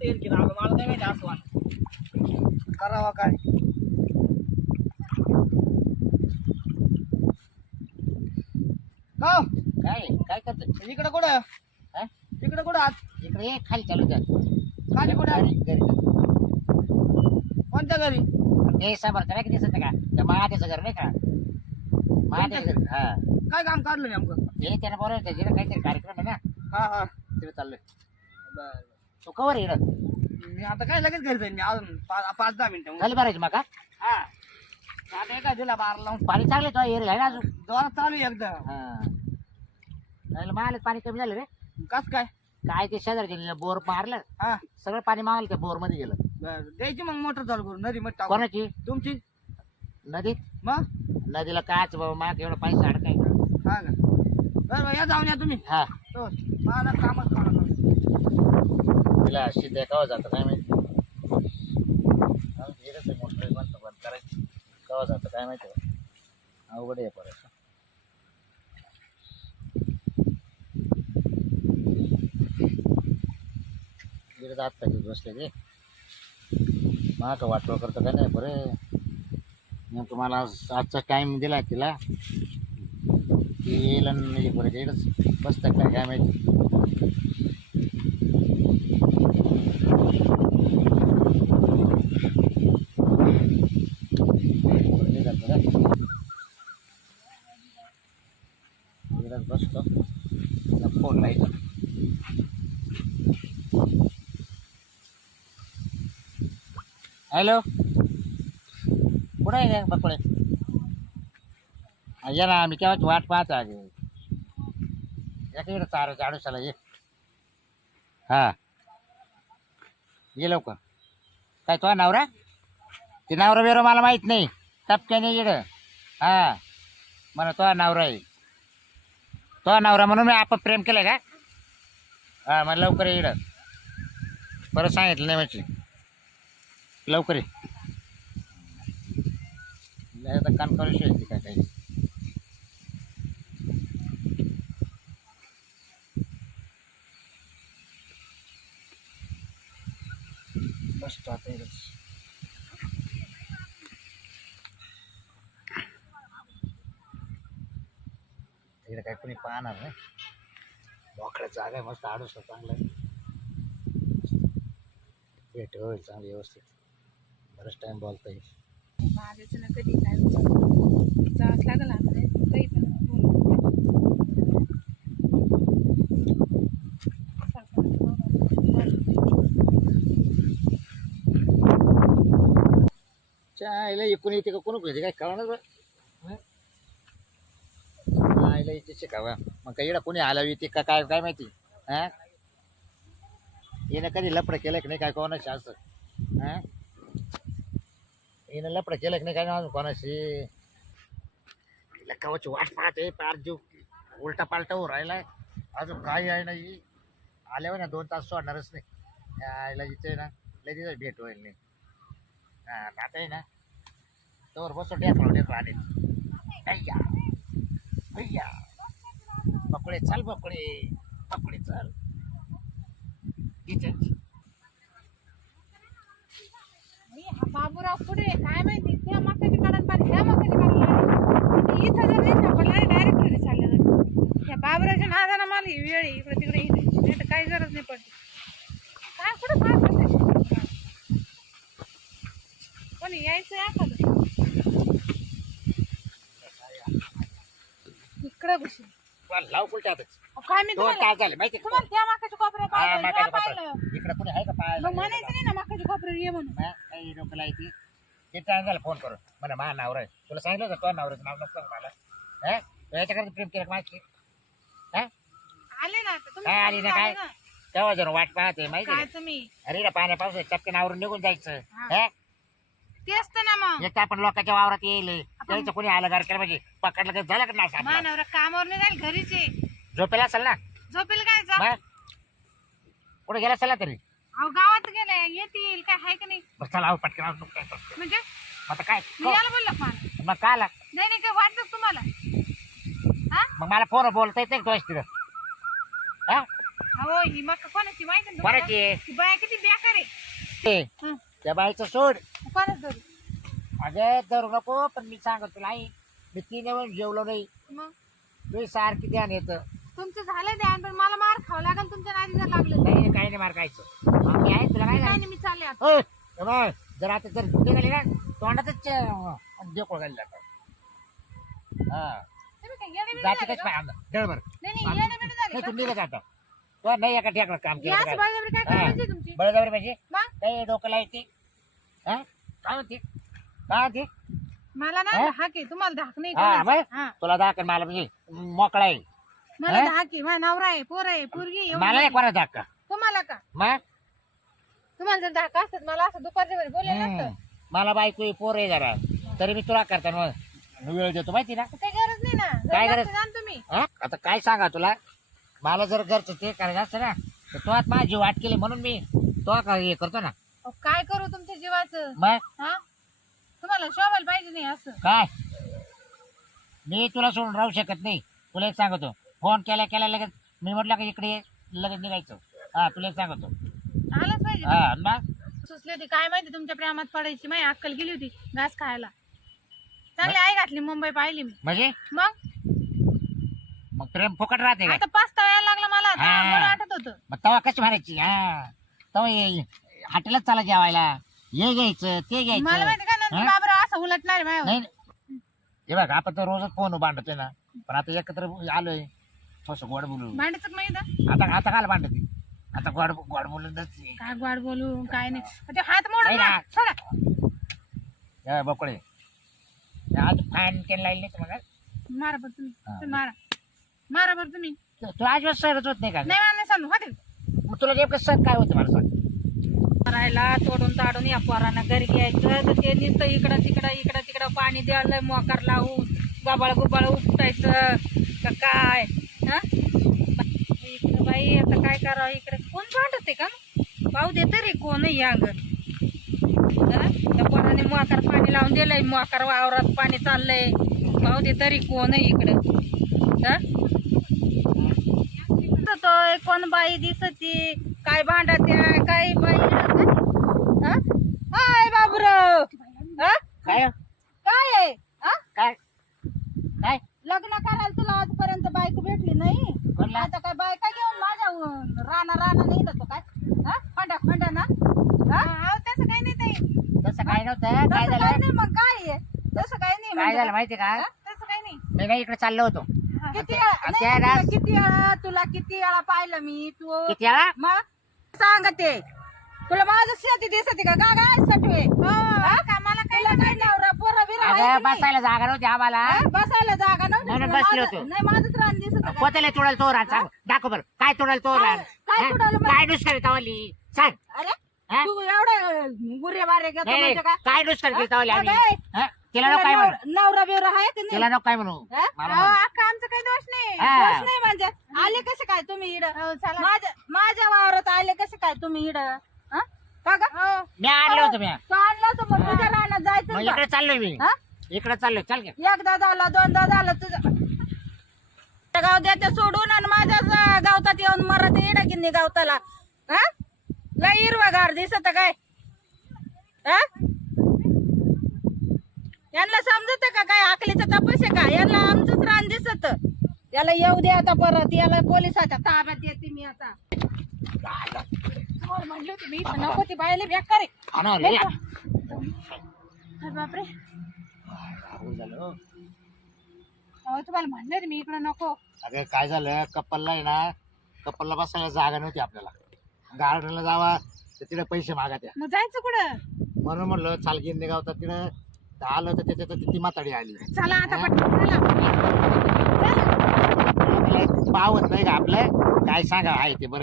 तेल की राव मला नाही माहिती असं वाटतं. करावा काय का काय काय करतो इकडे कुठं हा? इकडे कुठं आत इकडे ये खाली चालू द्या खाली कुठं घरी घरी कोणत्या घरी ते समर्थ नाही का दिसत का त्या महादेचं घर नाही का महादेचं घर हा काय काम काढलं नेमकं ते त्याने बोलायचं तिथे काहीतरी कार्यक्रम आहे ना हा हा तिथे चाललोय बर तू कवर येणार मी आता काय लगेच घरी जाईन मी अजून 5-10 मिनिटं खाली भरायची मग का हा आता एका दिला बार लावून पाणी चांगलं तो एरिया आहे ना अजून जोरात चालू आहे एकदम हा नाही माल पाणी कमी झालं रे कस काय काय ते शेजारचे बोर मारलं हा सगळं पाणी मागलं त्या बोर मध्ये गेलं बर द्यायची मग मोटर चालू करून नदी मध्ये टाकू कोणाची तुमची नदीत मग नदीला काच बाबा माग एवढं पैसा अडकाय हा ना बरं या जाऊन या तुम्ही हा हो मला कामच करावं तिला अशी देखावं जातं काय माहिती मोटर बंद करायची केव्हा जातं काय माहिती अवघड आहे परत तिकडे जात का बसले ते मला का वाटलं करतं का नाही बरं नेमकं मला आजचा टाईम दिला तिला ती येईल आणि बरं इकडंच बसतं काय माहिती बसतो फोन लायचा हॅलो कुठं आहे का बकुळे या ना आम्ही केव्हाच वाट पाहतो आगे या इकडं चाडूशाला ये हा ये लवकर काय तो नवरा ते नवरा बिवरा मला माहीत नाही टपक्याने येड हा मला तो नवरा आहे तो नवरा म्हणून मी आपण प्रेम केलं का हा मग लवकर येड बरं सांगितलं नाही म्हणजे लवकर ये आता कान करू शकते काय काही बसतो आता इकडंच इकडे काय कोणी पाहणार नाही मोकळ्या जागा आहे मस्त आडूस चांगलं आहे भेट होईल चांगली व्यवस्थित बरंच टाइम बोलता येईल माझ्याच ना कधी काय जावंच लागलं आता काही पण आईला एकूण येते का कोण येते काय कळणार बरं आईला इथे शिकावा मग काही इकडं कोणी आला येते का काय काय माहिती हां येणं कधी लपडं केलं की नाही काय कोणाशी असं हां येणं लपडं केलं की नाही काय ना कोणाशी कवाची वाट पाहते पार जीव उलटा पालटा हो राहिलाय अजून काही आहे नाही आल्यावर ना 2 तास सोडणारच नाही आईला इथे ना लगेच भेट होईल नाही हां आता आहे ना तोवर बसतो डेकलो आणि अय्या अय्या पकडे चाल पकडे चाल इथे बाबूराव पुढे काय माहिती त्या मकाची काढत पाणी त्या मकाची काढत इथं जर नाही सापडला डायरेक्ट घरी चालले जाते त्या बाबूरावच्या नादाना मला ही वेळ इकडे तिकडे येते नाही तर काही गरज नाही पडते काय कुठं पाहत कोणी यायचं एखादं इकडे घुशी लाव कुलटे आता काय मी 2 तास झाले माहिती का तुम्हाला त्या मकाच्या कोपऱ्यात पाहिलं इकडे कोणी आहे का पाहायला मग म्हणायचं नाही ना मकाच्या कोपऱ्यात ये म्हणून काही लोक लायची ते टाइम झाला फोन करून म्हणा मा नावर आहे तुला सांगितलं होतं तो नवऱ्याचं नाव नको मला हा याच्याकडे प्रेम केलं माझी हा आले ना आता काय आली ना काय तेव्हा जण वाट पाहते माहिती काय आहे? तुम्ही अरे ना पाण्या पावसात चटकन आवरून निघून जायचं हा तेच तर ना मग एक तर आपण लोकांच्या वावरात येईल त्याचं कोणी आलं घर केलं म्हणजे पकडलं का झालं का नाही मानवरा कामावर नाही जाईल घरीच आहे झोपेला असेल ना झोपेल काय जा मग कुठे गेला असेल ना तरी अहो गावात गेले येतील काय आहे का नाही बरं चला आहो पटकन आहो, काय करतो. म्हणजे आता काय मी याला बोललो पण मग काय आला नाही नाही काय वाटत तुम्हाला हा मग मला फोन बोलता येते का तुझ्या तिथं हा अहो ही मका कोणाची माहिती ना तुम्हाला? कोणाची आहे? ती बाया किती बेकार आहे. ते, हं, त्या बाईचं सोड. कोणाच धरू? अगं धरू नको, पण मी सांगत तुला आई, मी 3 वेळ जेवलो नाही. मग तुझी सारखी ध्यान येतं. तुमचं झालं ध्यान, पण मला मार खावं लागेल तुमच्या नादी जर लागलं तर. नाही काही नाही मार खायचं. मी आहे तुला काय काय झालं? नाही, मी चालले आता. होय, हे बघ, जर आता जर निघाली ना तोंडातच देकोळ घाली जातं. हा तुम्ही काय येडे बिडे जाते झाले कच का? पाय दळ बरं. नाही नाही, येडे बिडे झाले नाही का? तू निघत आता. तो नाही एका ठेकलं काम या केलं असं काय बळजबरी काय करायची आहे तुमची? बळजबरी पाहिजे. मग काही डोक्याला येते. हा काय म्हणते काय म्हणते? मला ना हा? धाक आहे, तुम्हाला धाक नाही हा कोणाचा. मग हा, तुला दाखल मला म्हणजे मोकळा आहे. मला हा? धाक आहे. माझा नवरा आहे, पोर आहे, पोरगी आहे, एवढी मला नाही. एक कोणा दाखल तुम्हाला का? मग तुम्हाला जर धाक असतात मला असं दुपारच्या वेळी बोलले नसतं. मला बायको आहे, पोर आहे जरा, तरी मी तुला करता मग वेळ देतो माहिती ना. काही गरज नाही ना. काय जर गरज? नसतं ना तुम्ही. हा? आता काय सांगा तुला, मला जर घरचं ते करायचं असतं ना तर तो आज माझी वाट केली म्हणून मी तो का हे करतो ना. अहो, काय करू तुमच्या जीवाचं? मग हा, तुम्हाला शोभायला पाहिजे नाही असं. काय मी तुला सोडून राहू शकत नाही. तुला एक सांगतो, फोन केल्या केल्या लगेच मी म्हटलं का इकडे ये, लगेच निघायचं. हा तुला एक सांगतो. आलंच पाहिजे. हा मग सुचली होती काय माहिती तुमच्या प्रेमात पडायची. माझी अक्कल गेली होती घास खायला. चांगली आई घातली, मुंबई पाहिली मी. म्हणजे मग मग प्रेम फुकट राहते काय? आता पस्तावा यायला लागला मला. आता हा. मला वाटत होतं मग तवा कशी भरायची? हा तवा हॉटेलच चाला जेवायला, हे घ्यायचं ते मला घ्यायचं. माहिती का नंतर हा? बाबरा असं उलटणार आहे माझ्यावर. नाही नाही. हे बघ आपण तर रोजच फोन भांडतोय ना, पण आता एकत्र आलोय थोडस गोड बोलू. भांडायचं का माहिती? आता आता काल भांडते, आता गोड गोड बोलून काय गोड बोलू काय नाही. ते हात मोड नाही ना. सोडा. बकोळे आज फॅन केलं लागले मग. मारा बरं तुम्ही. हा. तुम्ही मारा मारा बरं तुम्ही. तू आज सरच होत नाही का? नाही मला सांगू होते मग तुला नेमकं सर काय होतं मला सांग. मारायला तोडून ताडून या पोरांना घरी घ्यायचं तर ते नुसतं इकडं तिकडं पाणी द्यायला मोकार लावून गबाळ गुबाळ उपटायचं का काय. हा इकडं बाई आता काय करावं. इकडे कोण भांडते का? पाहू दे तरी कोण या अंग. त्या पोराने मोकार पाणी लावून दिलंय, मोकार वावरात पाणी चाललंय. पाहू दे तरी कोण इकडं. दिसतोय कोण बाई दिसती काय भांडत्या काय बाई. हाय बाबूराव. काय काय आहे? काय काय लग्न करायला तुला आजपर्यंत बायको भेटली नाही. कोणला? आता काय बायका घेऊन माझ्या राणा नाही जातो काय? खंडा ना. तसं काही नाही ताई. तसं काय नव्हतं. तसं काय काही झालं नाही. मग काय आहे? तसं काही नाही. काय म्हणजे झालं माहिती का? तसं काही नाही. मी नाही इकडे चाललो होतो. किती आणि त्या ना- किती वेळा तुला किती वेळा पाहिलं मी. तू किती वेळा? मग सांगते तुला माझं शेती दिसते का? काय सटवे मला काही नवरा पोरा बिरा आहे अगं की नाही? बसायला जागा नव्हती आम्हाला. बसायला जागा नव्हती. म्हणून तुला बसलो माझं- होतो. नाही माझंच रान दिसत का? कोत्याला तोडायला तो रान सांग. दाखव बरं काय तोडायला तो रान. काय हा? तोडायला मग? काय नुसकान तावली सांग. अरे हा? तू एवढं गुरे बारे घेतो नाही, म्हणजे काय? काय नुसकान केली तावली आम्ही. अबे, हा? तिला नको काय म्हणू. नवरा बिवरा आहे की नाही? तिला नको काय म्हणू. हा? मला अहो, म्हणू. अक्का, आमचा काही दोष नाही. हा. दोष नाही म्हणजे आले कसे काय तुम्ही इड माझ्या वावरात आले कसे काय तुम्ही इड का ग? मी आणलं होतं मी. तो आणला तर मग तुझ्या रानात मग जायचं का? इकडे चाललोय मी. हा? इकडे चाललोय चल घे. एकदा झालं दोनदा झालं तुझं गाव द्यायचं सोडून आणि माझ्या गावतात येऊन मरत येडा गिन्नी गावताला. हा लय हिरवागार दिसत काय? हा यांना समजत का काय? आकलीचं तपस आहे का? यांना आमचंच रान दिसत. याला येऊ दे आता परत. याला पोलिसाच्या ताब्यात येते मी आता. तुम्हाला म्हणलं होतं मी इथं नको ती बायले बेकार आहे. आणा रे. अरे बापरे. अहो तुम्हाला म्हणलं रे मी इकडं नको. अगं काय झालं कपलला आहे ना, कपलला बसायला जागा नव्हती आपल्याला. गार्डनला जावा तर तिथे पैसे मागा. मग जायचं कुठं? म्हणून म्हणलं चाल गिन्नी गावतात तिथं. तर आलं तर त्याच्यात ती म्हाताडी आली. चला आता पटकन चला. पावत नाही का आपलं काय सांगा आहे ते बरं.